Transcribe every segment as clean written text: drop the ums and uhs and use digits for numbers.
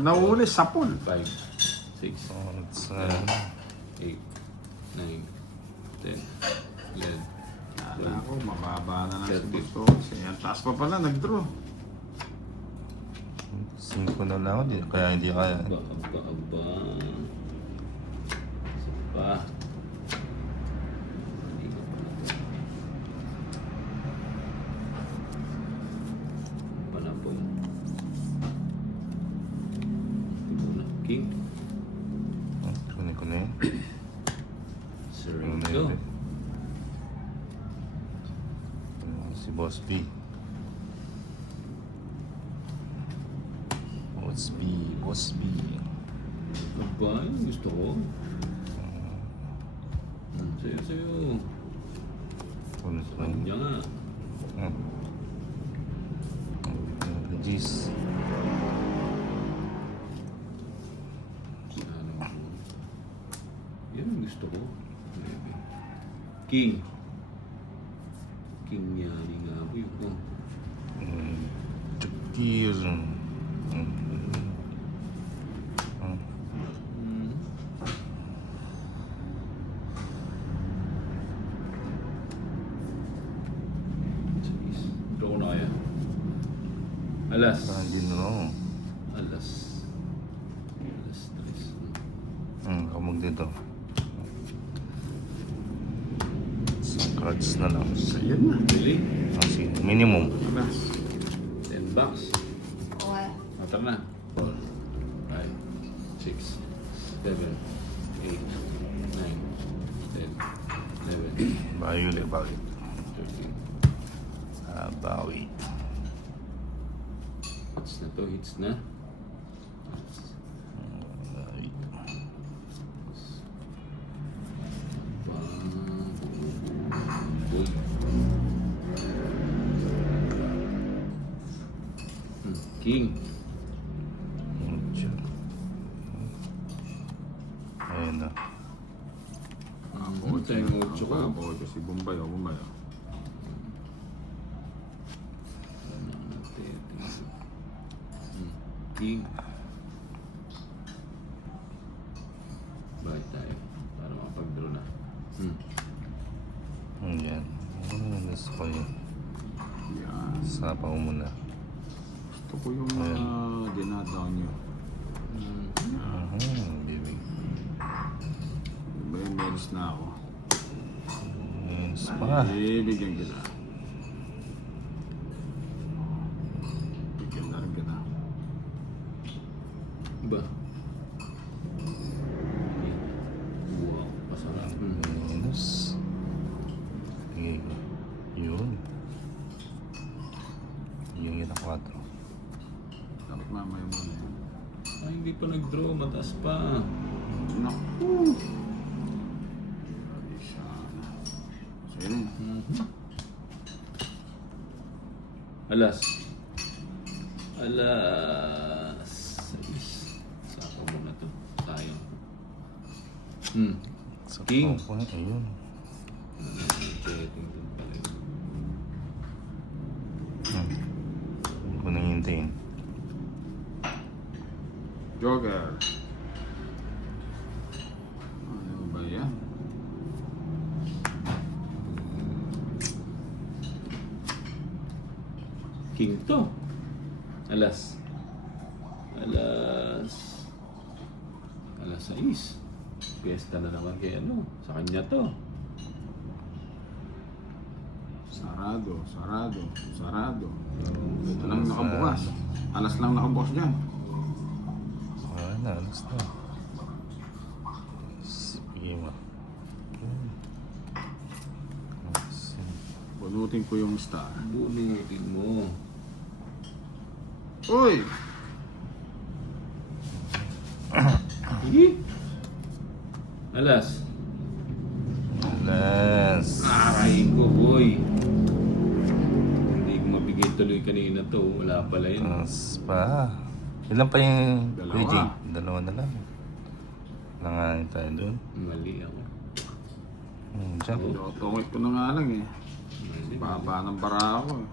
Nauli sa pool. 5, 6, Oh, it's 8, 9, 10, 11. Kala ko, mababa na lang si 30. Gusto. Ang taas pa pala, nag-draw. 5 na lang ako, kaya hindi kaya. Aba. Isa pa. Hindi ko pa na to. Panapon. Ito na. King. Kunin ko na yun. Sereno. Si Boss B. Boss B. Aba, yung gusto ko. Sa'yo. Kunin ko na yun. Kanya nga. Gis. Ano ko. Yan ang gusto ko. Maybe. King. King niya. Hindi nga ako yun. Chukir. Draw ko na kaya. Alas. Hindi na lang. Alas. Alas. Kamag dito. Isang cards na lang. Ayun na. Really? Sige, minimum. Alas. $10. Okay. Matar na. 4, 5, 6, 7, 8, 9, 10, 11, Bawi ulit, bawi. 13. Bawi. Hits na to, hits na. Bawi. Uy. King. Ayun na. Tayo ng 8 ko. Ako, kasi Bombay, Bombay. King. Bakit tayo? Para makapag-draw na. Yan. Gusto ko yun. Yan. Sapa ko muna. Gusto ko yung mga dinadown nyo. Bibig. Iba yung meron na ako. Spa. Bibigyan kita. Bigyan na rin kita. Ba? Wow, pasarap. Minus. Sige. Yun. Yung kita 4. Dapat mamaya muna yan. Ay, hindi pa nag-draw. Mataas pa. Naku! Ay, sana. Sige na. Alas. Alas. Sako mo na to. Sayang. Sa King. po, ayun. Checking dun pala yun. Hindi ko nang hintayin. Joker. Ano ba yan? King to. Alas. Alas 6. Fiesta na naman kay ano. Sa kanya to. Sarado, sarado, sarado. Ito lang nakabukas. Alas lang nakabukas dyan. Wala na, alas na. Sige mo. Bunutin ko yung star. Bunutin mo. Uy! Hindi. Alas. Alas. Aray ko, boy. Hindi ko mabigay tuloy kanina to. Wala pala yun. Spa. Ilan pa yung Dalawa. PJ? Dalawa na lang. Nanganin tayo doon. Mali ako. Diyan. Tungit ko na nga lang eh. Mali. Baba ng bara ako eh.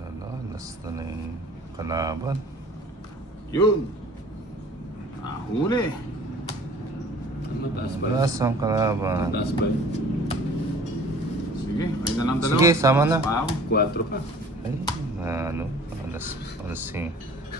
Lala, last na yung kalaban. Yun. Huli. Mataas ba? Mataas ang kalaban. Mataas ba? Sige, ayun na lang dalawa. Sige, sama na. Pa ako. 4 pa. Ay, na ano? Alas 5.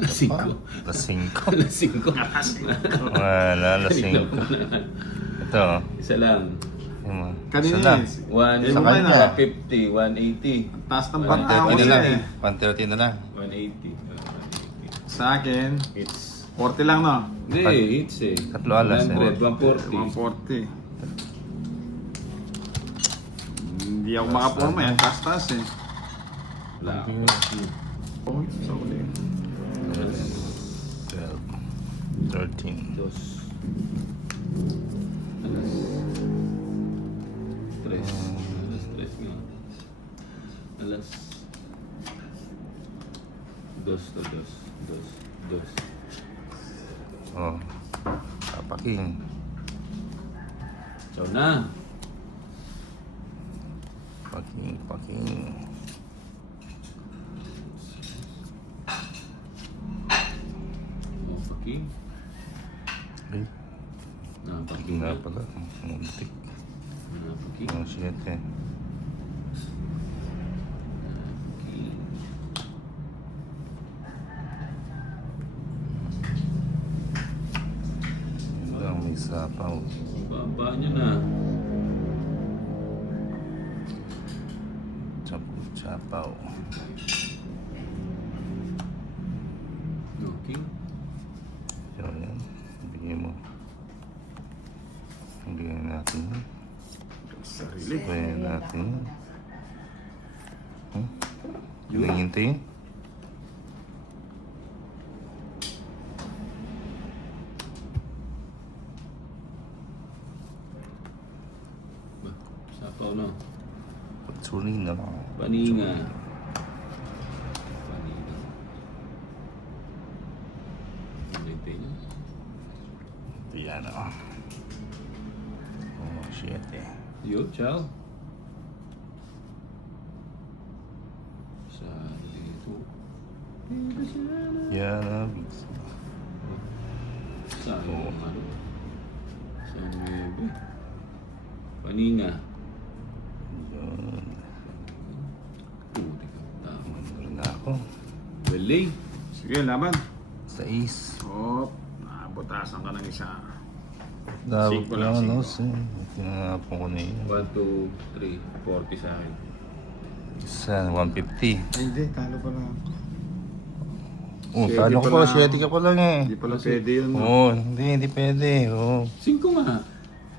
5. Alas 5. Alas 5. Wala, alas 5. Ito, oh. Isa lang. Yung mga- Kanina isa lang. eh. Sa kanya. 150, 180. Ang taas ng 130 bata na lang. eh. 130 na lang. 180. Sa akin, It's 40 lang no? hindi, it's eh. Tatlo alas, 100, 140. 140. Hindi ako makapurma yan. Taas-taas eh. Wala. Oh, sa uli. 12, 13. Dos. Alas. Tres. Alas tres nga. Alas. Dos to dos. Dos. Dos. Oh. Papaking. Ciao na. Paking, paking. Oh, paking. Ay, Paking paking na pala. Muntik. Paking. Oh, shit eh. Paking. Yun lang, may sapaw. Baba niyo na. Sapaw. Okay. Yun yan. Bigyan mo. Bigyan natin yun. Sarili. Bigyan natin yun. Yun ang hintayin. Sapaw na. Pagsunin na lang. Paninga. Paninga. Ulitin. Yan o. Oh, shit eh. Yo, ciao. Sa dito. Yan o. Sa ano? Sa nuebe. Paninga. Yun. Puti ka. Tama. Meron na ako. Bali. Sige, laban. 6. Oh, nabutasan ka ng isa. Dapat Cinco ko lang, lang, no? cinco. Tinanapon ko na yun. 1, 2, 3, 40 sa akin. Isa, 150. Ay, hindi. Talo pala. Oh, Shady talo ko pala. pala, 7 ka pa lang eh. Hindi pala pwede yun. no? Oo, hindi pwede. Oo. 5 nga.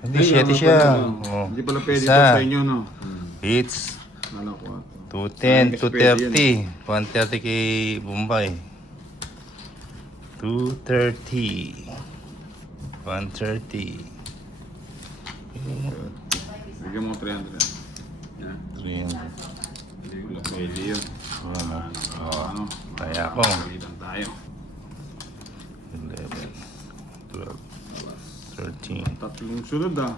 Hindi, Ay, 7 mga siya. pala. Oo. Hindi pala pwede Isa. ito sa inyo, no? Hits. Kala ko ito. 210, Ay, 230. 130 kay Bombay. 230. 130. Bigyan mo 300. Yeah. 300. Hindi pala pwede yun. Ano? Ano? Kaya ako. Palitan tayo. 11, 12, 13. Tatlong sunod ah.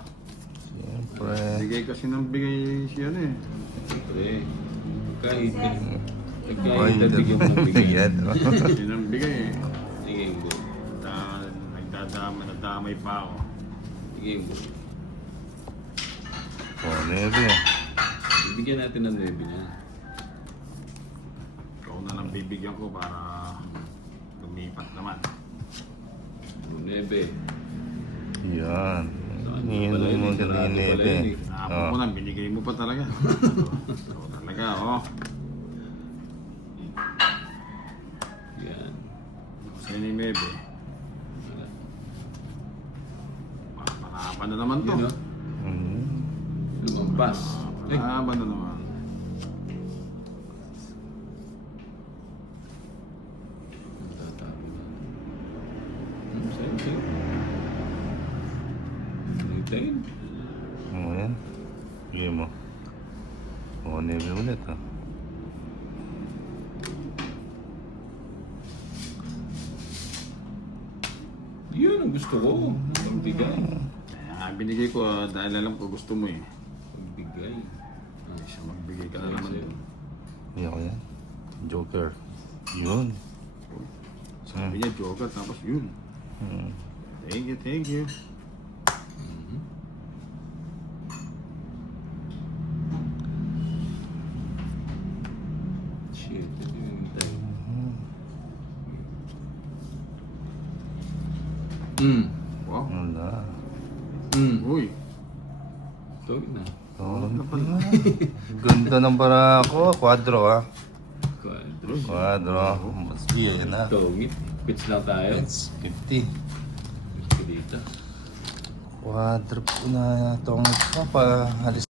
Siyempre. Bigay kasi ng bigay siya eh. Siyempre. Kahit Ay, kahit bigyan mo ng bigyan. Kasi ng bigay eh. Sige mo. Nadamay pa ako. Sige mo. Oh, 9. Bigyan natin ng 9 niya. Ikaw na lang bibigyan ko para lumipat naman. 9. Yan. Saan Yun pala yun? mo Sarado pala yun ganun eh. Naapon ko na, binigay mo pa talaga. Ikaw talaga, oh. Yan. Sa'yo ni Mebe. Wala. Pangaban na naman to. Yun o. Lumampas. Ay, Pangaban na naman. tatalo na. Sa'yo. Ulitin. Oh, yan. Bigyan mo. Oh, 9 ulit ah. Yun ang gusto ko. Pagbigay. Binigay ko dahil alam ko gusto mo eh. Pagbigay. Ay, siya magbigay ka na naman Sa'yo. to. Hindi ako yan. Joker. Yun. Sa Sabi niya, joker, tapos yun. Hmm. Thank you, thank you. Shit, ito yung tayo. Wow. Wala. Uy. Ito na. Oh, ganda ng para ako. Quadro ah. Quadro. Quadro. Mas yun na. Tongit. Pitch lang tayo. It's 50. Pitch ko dito. Quadro po na itong pa. Halis